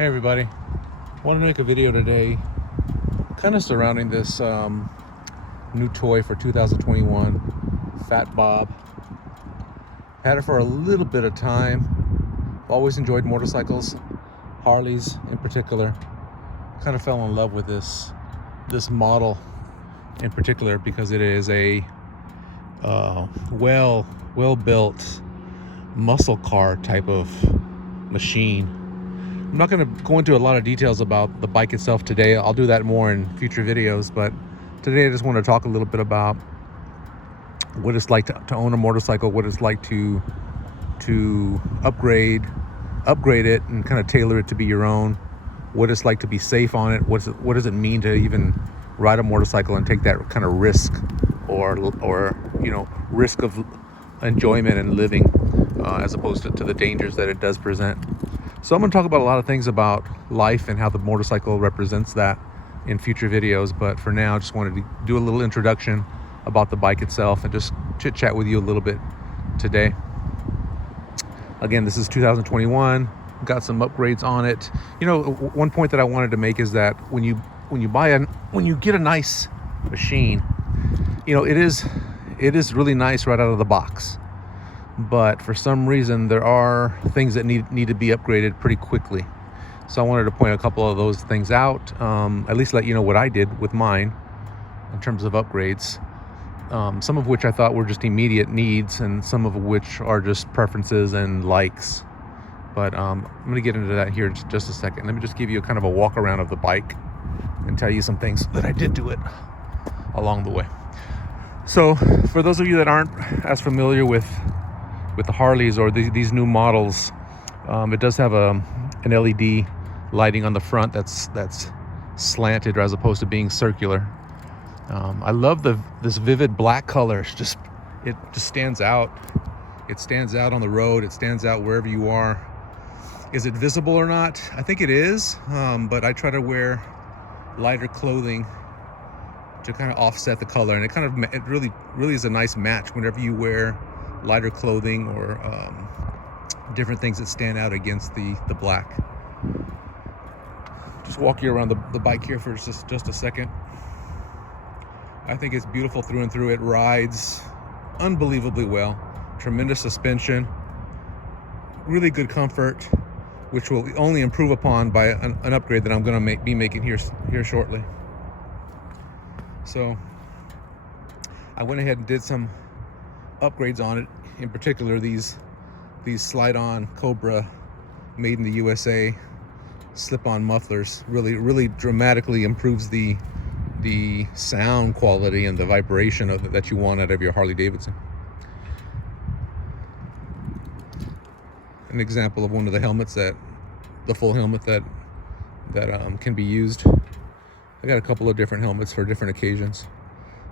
Hey everybody, wanted to make a video today kind of surrounding this new toy for 2021, Fat Bob. Had it for a little bit of time. Always enjoyed motorcycles, Harleys in particular. Kind of fell in love with this model in particular because it is a well built muscle car type of machine. I'm not going to go into a lot of details about the bike itself today. I'll do that more in future videos, but today I just want to talk a little bit about what it's like to own a motorcycle, what it's like to upgrade it and kind of tailor it to be your own, what it's like to be safe on it, what does it mean to even ride a motorcycle and take that kind of risk or risk of enjoyment and living as opposed to the dangers that it does present. So I'm going to talk about a lot of things about life and how the motorcycle represents that in future videos. But for now, I just wanted to do a little introduction about the bike itself and just chit chat with you a little bit today. Again, this is 2021. Got some upgrades on it. You know, one point that I wanted to make is that when you get a nice machine, you know, it is really nice right out of the box. But for some reason there are things that need to be upgraded pretty quickly. So I wanted to point a couple of those things out, at least let you know what I did with mine in terms of upgrades, some of which I thought were just immediate needs and some of which are just preferences and likes. But I'm going to get into that here in just a second. Let me just give you a kind of a walk around of the bike and tell you some things that I did to it along the way. So for those of you that aren't as familiar with the Harleys or these new models, it does have an LED lighting on the front that's slanted as opposed to being circular. I love this vivid black color. It just stands out. It stands out on the road. It stands out wherever you are. Is it visible or not? I think it is, but I try to wear lighter clothing to kind of offset the color, and it really is a nice match whenever you wear lighter clothing or different things that stand out against the black. Just walk you around the bike here for just a second. I think it's beautiful through and through. It rides unbelievably well. Tremendous suspension, really good comfort, which will only improve upon by an upgrade that I'm going to be making here shortly. So I went ahead and did some upgrades on it, in particular these slide-on Cobra made in the USA slip-on mufflers. Really dramatically improves the sound quality and the vibration of it that you want out of your Harley-Davidson. An example of one of the helmets the full helmet that can be used. I got a couple of different helmets for different occasions.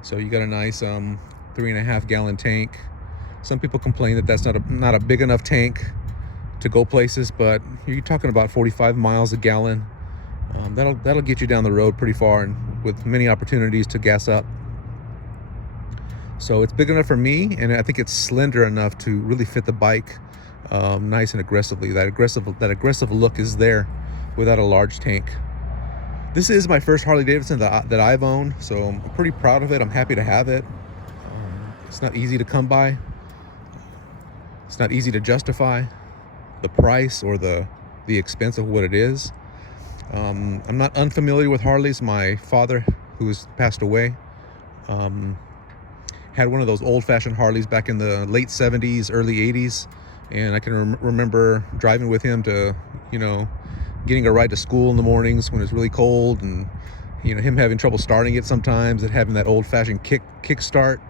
So you got a nice 3.5 gallon tank. Some people complain that that's not a big enough tank to go places, but you're talking about 45 miles a gallon. That'll get you down the road pretty far and with many opportunities to gas up. So it's big enough for me, and I think it's slender enough to really fit the bike nice and aggressively. That aggressive look is there without a large tank. This is my first Harley-Davidson that I've owned, so I'm pretty proud of it. I'm happy to have it. It's not easy to come by. It's not easy to justify the price or the expense of what it is. I'm not unfamiliar with Harleys. My father, who has passed away, had one of those old-fashioned Harleys back in the late 70s, early 80s, and I can remember driving with him to, getting a ride to school in the mornings when it's really cold, and him having trouble starting it sometimes, and having that old-fashioned kick start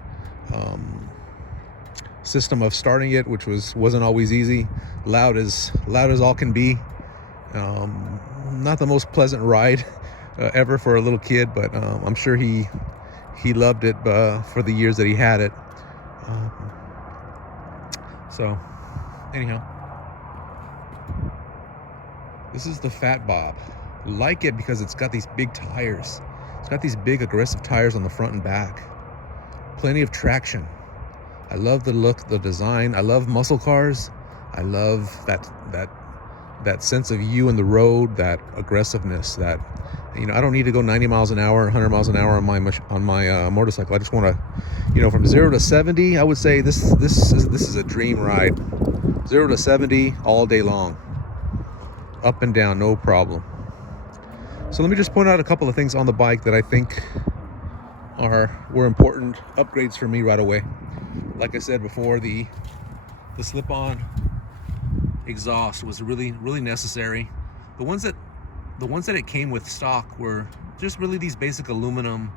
system of starting it, which wasn't always easy. Loud as all can be. Not the most pleasant ride ever for a little kid, but I'm sure he loved it for the years that he had it. So anyhow, this is the Fat Bob. Like it because it's got these big tires. It's got these big aggressive tires on the front and back. Plenty of traction. I love the look, the design. I love muscle cars. I love that that sense of you in the road, that aggressiveness, that, you know, I don't need to go 90 miles an hour, 100 miles an hour on my motorcycle. I just want to, you know, from 0 to 70, I would say this is a dream ride. 0 to 70 all day long, up and down, no problem. So let me just point out a couple of things on the bike that I think were important upgrades for me right away. Like I said before, the slip-on exhaust was really necessary. The ones that it came with stock were just really these basic aluminum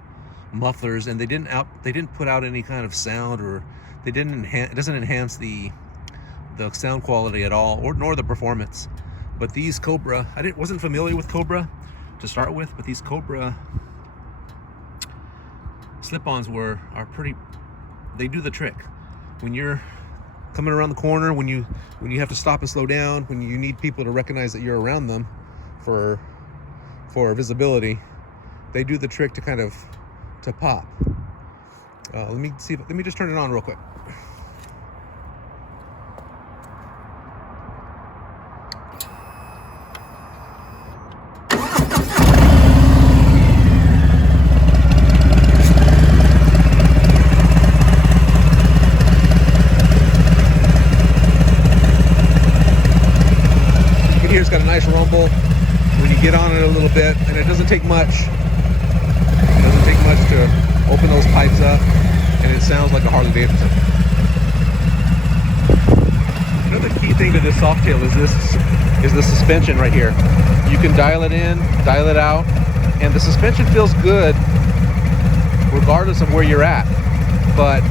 mufflers, and they didn't put out any kind of sound, or it doesn't enhance the sound quality at all, nor the performance. But these Cobra, wasn't familiar with Cobra to start with, but these Cobra slip-ons are pretty, they do the trick. When you're coming around the corner, when you have to stop and slow down, when you need people to recognize that you're around them for visibility, they do the trick to kind of pop. Let me just turn it on real quick. It's got a nice rumble when you get on it a little bit, and it doesn't take much. It doesn't take much to open those pipes up, and it sounds like a Harley-Davidson. Another key thing to this Softail is the suspension right here. You can dial it in, dial it out, and the suspension feels good regardless of where you're at. But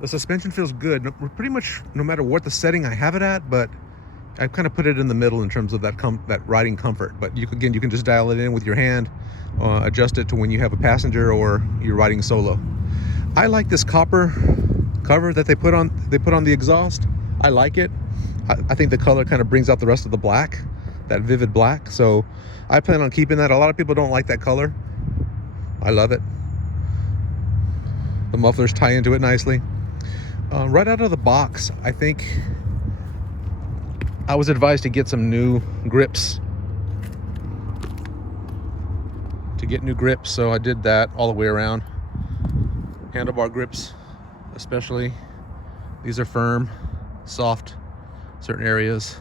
the suspension feels good pretty much no matter what the setting I have it at, but I've kind of put it in the middle in terms of that riding comfort. But you can just dial it in with your hand, adjust it to when you have a passenger or you're riding solo. I like this copper cover that they put on the exhaust. I like it. I think the color kind of brings out the rest of the black, that vivid black. So I plan on keeping that. A lot of people don't like that color. I love it. The mufflers tie into it nicely. Right out of the box, I think I was advised to get some new grips. So I did that all the way around. Handlebar grips, especially. These are firm, soft, certain areas.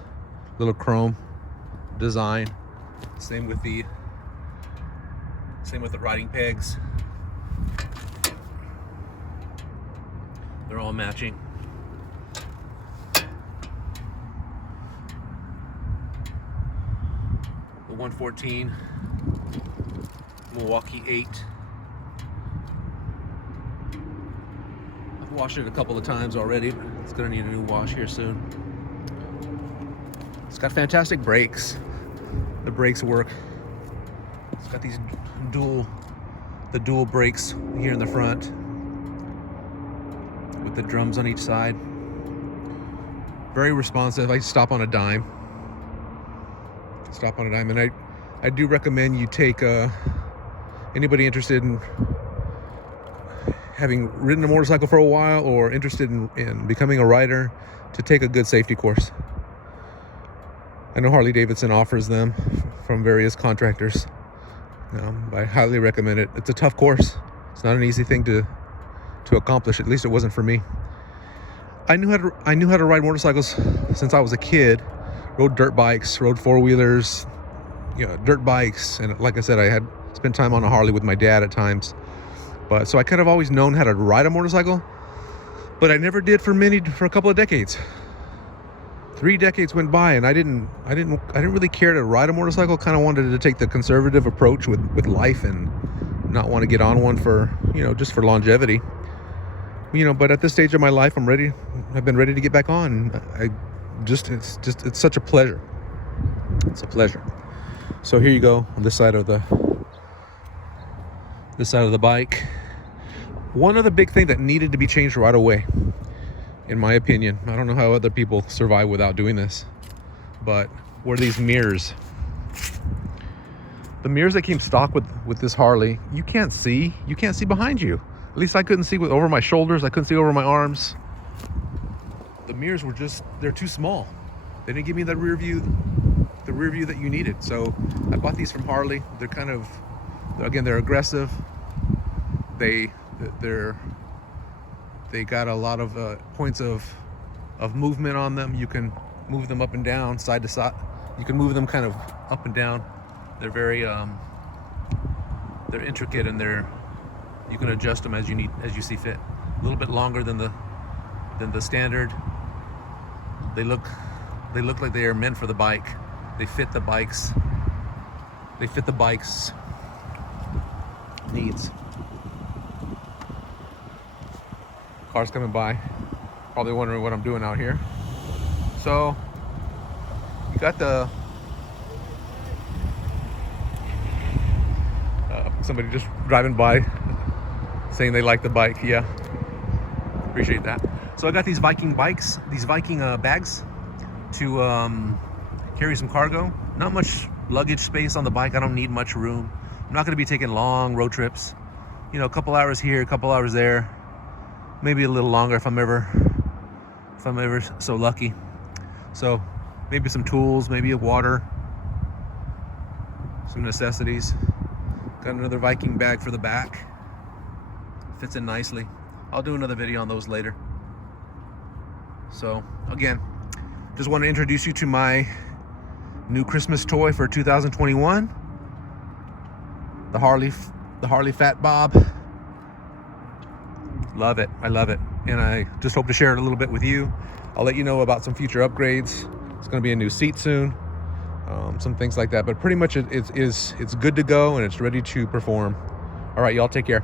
Little chrome design. Same with the riding pegs. They're all matching. The 114 Milwaukee 8. I've washed it a couple of times already, but it's gonna need a new wash here soon. It's got fantastic brakes. The brakes work. It's got these dual brakes here in the front, with the drums on each side. Very responsive. I stop on a dime. And I do recommend you take anybody interested in having ridden a motorcycle for a while or interested in becoming a rider, to take a good safety course. I know Harley-Davidson offers them from various contractors. I highly recommend it. It's a tough course. It's not an easy thing to accomplish. At least it wasn't for me. I knew how to ride motorcycles since I was a kid. Rode dirt bikes, rode four-wheelers, dirt bikes, and like I said, I had spent time on a Harley with my dad at times. But so I kind of always known how to ride a motorcycle, but I never did for a couple of decades. 3 decades went by, and I didn't really care to ride a motorcycle. Kind of wanted to take the conservative approach with life and not want to get on one for, just for longevity. But at this stage of my life, I've been ready to get back on. It's such a pleasure. It's a pleasure. So here you go on this side of the bike. One other big thing that needed to be changed right away, in my opinion, I don't know how other people survive without doing this, but were these mirrors. The mirrors that came stock with this Harley, you can't see behind you. At least I couldn't see over my shoulders. I couldn't see over my arms. the mirrors were just, they're too small. They didn't give me the rear view that you needed. So I bought these from Harley. They're kind of, again, they're aggressive. They got a lot of points of movement on them. You can move them up and down, side to side. You can move them kind of up and down. They're very they're intricate, and you can adjust them as you see fit. A little bit longer than the standard. They look like they are meant for the bike. They fit the bike's needs. Cars coming by, probably wondering what I'm doing out here. So you got the somebody just driving by saying they like the bike. Yeah, appreciate that. So I got these Viking bikes, these Viking bags to carry some cargo. Not much luggage space on the bike. I don't need much room. I'm not going to be taking long road trips. You know, a couple hours here, a couple hours there, maybe a little longer if I'm ever so lucky. So maybe some tools, maybe a water, some necessities. Got another Viking bag for the back. Fits in nicely. I'll do another video on those later. So again, just want to introduce you to my new Christmas toy for 2021. The Harley Fat Bob. Love it. I love it. And I just hope to share it a little bit with you. I'll let you know about some future upgrades. It's going to be a new seat soon. Some things like that. But pretty much it's good to go, and it's ready to perform. All right, y'all take care.